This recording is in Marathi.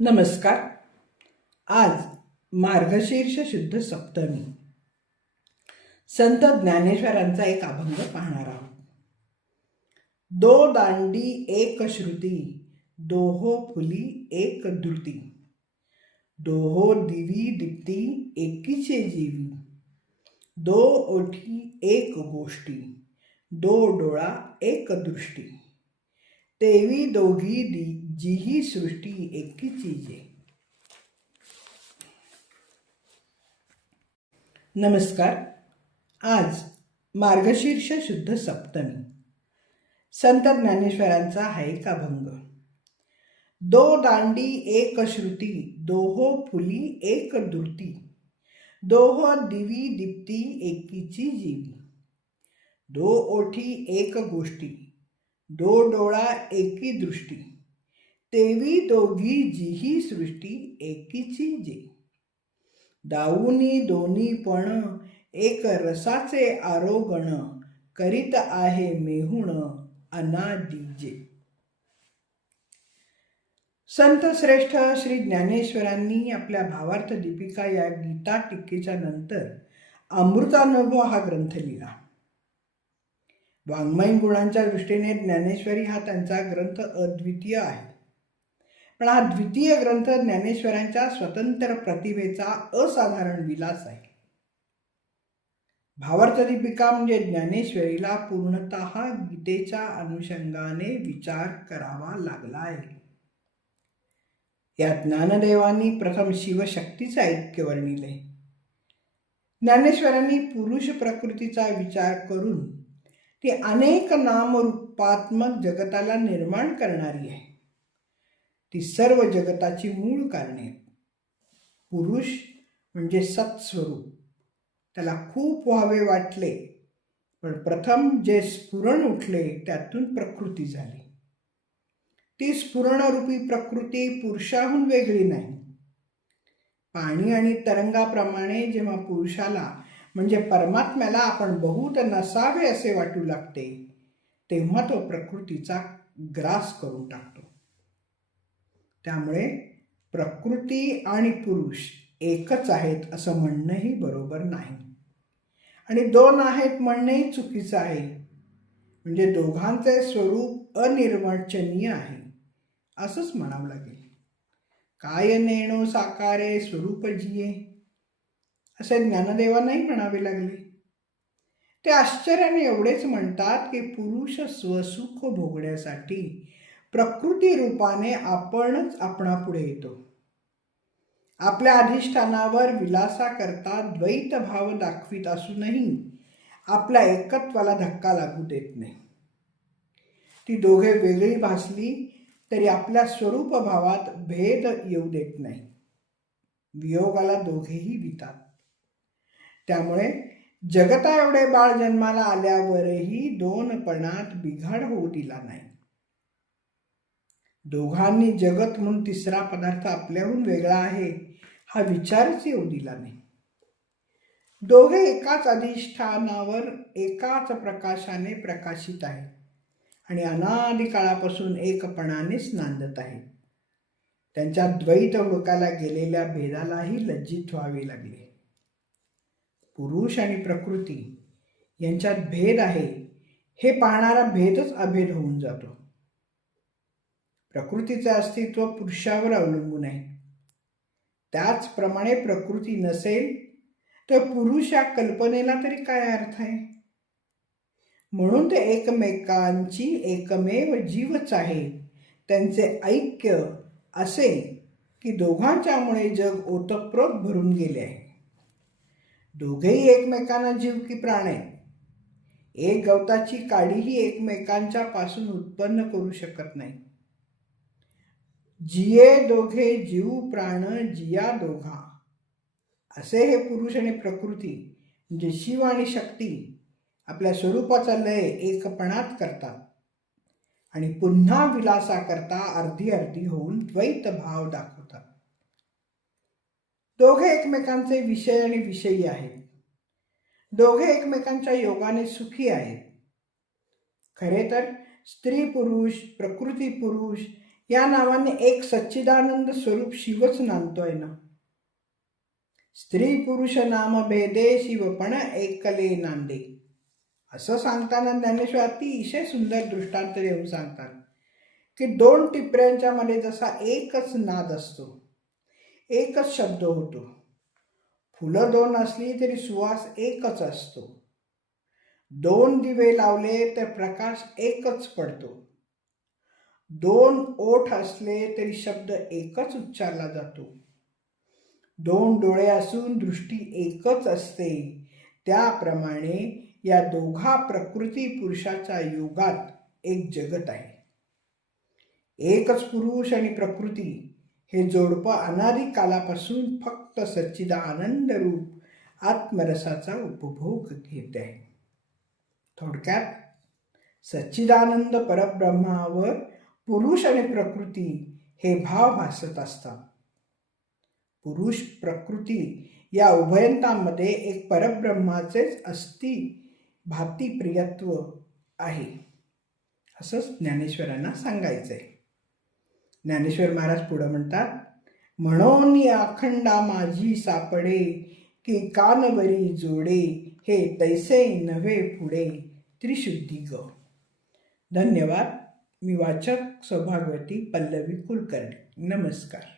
नमस्कार. आज मार्गशीर्ष शुद्ध सप्तमी. संत ज्ञानेश्वरांचा एक अभंग पाहणार आहोत. दो दांडी एक श्रुती दोहो फुली एक धृती. दोहो दिवी दीप्ती एकीचे जीवी. दो ओठी एक गोष्टी दो डोळा एक दृष्टी. तेवी दोघी दि जीही सृष्टी एकीची जे नमस्कार. आज मार्गशीर्ष शुद्ध सप्तमी. संत ज्ञानेश्वरांचा हा एक अभंग दो दांडी एक श्रुती दोहो फुली एक दुर्ती. दोहो दिवी दीप्ती एकीची जीवी दो ओठी एक गोष्टी. दो डोळा एकी दृष्टी. तेवी दोघी जीही सृष्टी एकीची जे दाऊनी दोन्ही पण एक रसाचे आरोगण करीत आहे मेहुण अनादिजे. संत श्रेष्ठ श्री ज्ञानेश्वरांनी आपल्या भावार्थ दीपिका या गीता टीकेच्या नंतर अमृतानुभव हा ग्रंथ लिहिला. वाङ्मयीन गुणांच्या दृष्टीने ज्ञानेश्वरी हा त्यांचा ग्रंथ अद्वितीय आहे. पण हा द्वितीय ग्रंथ ज्ञानेश्वरांच्या स्वतंत्र प्रतिभेचा असाधारण विलास आहे. भावार्थ दीपिका म्हणजे ज्ञानेश्वरीला पूर्णतः गीतेच्या अनुषंगाने विचार करावा लागला आहे. या ज्ञानदेवांनी प्रथम शिवशक्तीचे ऐक्य वर्णिले. ज्ञानेश्वरांनी पुरुष प्रकृतीचा विचार करून ती अनेक नामरूपात्मक जगताला निर्माण करणारी आहे. ती सर्व जगताची मूळ कारणे पुरुष म्हणजे सत्स्वरूप. त्याला खूप व्हावे वाटले पण प्रथम जे स्फुरण उठले त्यातून प्रकृती झाली. ती स्फुरणरूपी प्रकृती पुरुषाहून वेगळी नाही. पाणी आणि तरंगाप्रमाणे जेव्हा पुरुषाला म्हणजे परमात्म्याला आपण बहुत नसावे असे वाटू लागते तेव्हा तो प्रकृतीचा ग्रास करून टाकतो. त्यामुळे प्रकृती आणि पुरुष एकच आहेत असं म्हणणंही बरोबर नाही. आणि दोन आहेत म्हणणंही चुकीचं आहे. म्हणजे दोघांचे स्वरूप अनिर्वचनीय आहे असंच म्हणावं लागेल. काय नेणो साकारे स्वरूप जिये? असे ज्ञानदेवांनाही म्हणावे लागले. ते आश्चर्याने एवढेच म्हणतात की पुरुष स्वसुख भोगण्यासाठी प्रकृती रूपाने आपणच आपणापुढे येतो. आपल्या अधिष्ठानावर विलासाकरता द्वैत भाव दाखवित असूनही आपल्या एकत्वाला धक्का लागू देत नाही. ती दोघे वेगळी भासली तरी आपल्या स्वरूप भावात भेद येऊ देत नाही. वियोगाला दोघेही वितात. त्यामुळे जगता एवढे बाळ जन्माला आल्यावरही दोन पणात बिघाड होऊ दिला नाही. दोघांनी जगत म्हणून तिसरा पदार्थ आपल्याहून वेगळा आहे हा विचारच येऊ दिला नाही. दोघे एकाच अधिष्ठानावर एकाच प्रकाशाने प्रकाशित आहे आणि अनादि काळापासून एकपणानेच नांदत आहे त्यांच्या द्वैत लोकाला गेलेल्या भेदालाही लज्जित व्हावे लागले. पुरुष आणि प्रकृती यांच्यात भेद आहे हे पाहणारा भेदच अभेद होऊन जातो. प्रकृतीचे अस्तित्व पुरुषावर अवलंबून आहे. त्याचप्रमाणे प्रकृती नसेल तर पुरुष या कल्पनेला तरी काय अर्थ आहे? म्हणून ते एकमेकांची एकमेव जीवच आहे. त्यांचे ऐक्य असे की दोघांच्यामुळे जग ओतप्रोत भरून गेले आहे. दोघेही एकमेकांना जीव की प्राण आहे एक गवताची काडीही एकमेकांच्या पासून उत्पन्न करू शकत नाही. जिये दोघे जीव प्राण जिया दोघा. असे हे पुरुष आणि प्रकृती म्हणजे शिव आणि शक्ती आपल्या स्वरूपाचा लय एकपणात करतात. आणि पुन्हा विलासा करता अर्धी अर्धी होऊन द्वैत भाव दाखवतात. दोघे एकमेकांचे विषय आणि विषयी आहेत. दोघे एकमेकांच्या योगाने सुखी आहेत. खरे तर स्त्री पुरुष प्रकृती पुरुष या नावाने एक सच्चिदानंद स्वरूप शिवच नांदतोय ना. स्त्री पुरुष नाम भेदे शिवपण एकले नांदे. असं सांगताना ज्ञानेश्वर अतिशय सुंदर दृष्टांत देऊन सांगतात की दोन टिपऱ्यांच्या मध्ये जसा एकच नाद असतो एकच शब्द होतो. फुलं दोन असली तरी सुवास एकच असतो. दोन दिवे लावले तर प्रकाश एकच पडतो. दोन ओठ असले तरी शब्द एकच उच्चारला जातो. दोन डोळे असून दृष्टी एकच असते. त्याप्रमाणे या दोघा प्रकृती पुरुषाच्या योगात एक जगत आहे. एकच पुरुष आणि प्रकृती हे जोडपं अनादी कालापासून फक्त सच्चिदा आनंद रूप आत्मरसाचा उपभोग घेत आहे. थोडक्यात सच्चिदानंद परब्रह्मावर पुरुष आणि प्रकृती हे भाव भासत असतात. पुरुष प्रकृती या उभयंतांमध्ये एक परब्रह्माचेच अस्थि भाती प्रियत्व आहे असंच ज्ञानेश्वरांना सांगायचं आहे ज्ञानेश्वर महाराज पुढं म्हणतात म्हणून अखंडा माझी सापडे की कानवरी जोडे हे तैसे नव्हे पुढे त्रिशुद्धी ग. धन्यवाद. मी वाचक सौभागवती पल्लवी कुलकर्णी. नमस्कार.